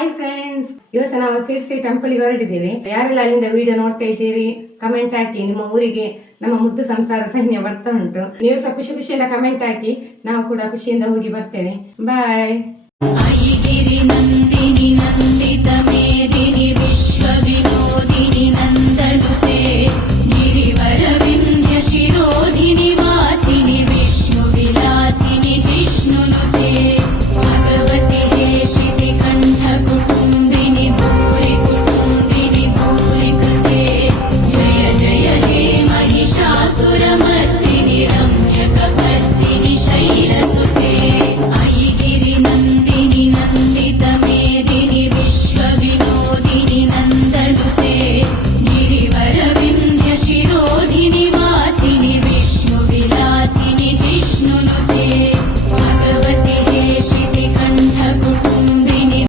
Hi friends ಇವತ್ತು ನಾವು ಸಿರ್ಸಿ ಟೆಂಪಲ್ಗೆ ಹೊರಟಿದ್ದೀವಿ. ಯಾರೆಲ್ಲ ಅಲ್ಲಿಂದ ವಿಡಿಯೋ ನೋಡ್ತಾ ಇದ್ದೀರಿ ಕಮೆಂಟ್ ಹಾಕಿ. ನಿಮ್ಮ ಊರಿಗೆ ನಮ್ಮ ಮುದ್ದು ಸಂಸಾರ ಸೈನ್ಯ ಬರ್ತಾ ಉಂಟು. ನೀವು ಸಹ ಖುಷಿ ಖುಷಿಯಿಂದ ಕಮೆಂಟ್ ಹಾಕಿ. ನಾವು ಕೂಡ ಖುಷಿಯಿಂದ ಹೋಗಿ ಬರ್ತೇವೆ. ಬಾಯ್ ನಂದಿನಿ, ನಂದಿತ ಮೇದಿನಿ ವಿಶ್ವ ವಿಂಧ್ಯ ಶಿರೋಧಿನಿ ವಾಸಿನಿ ವಿಷ್ಣು ವಿಲಾಸಿನಿ, ಜಿಷ್ಣುನುತೆ.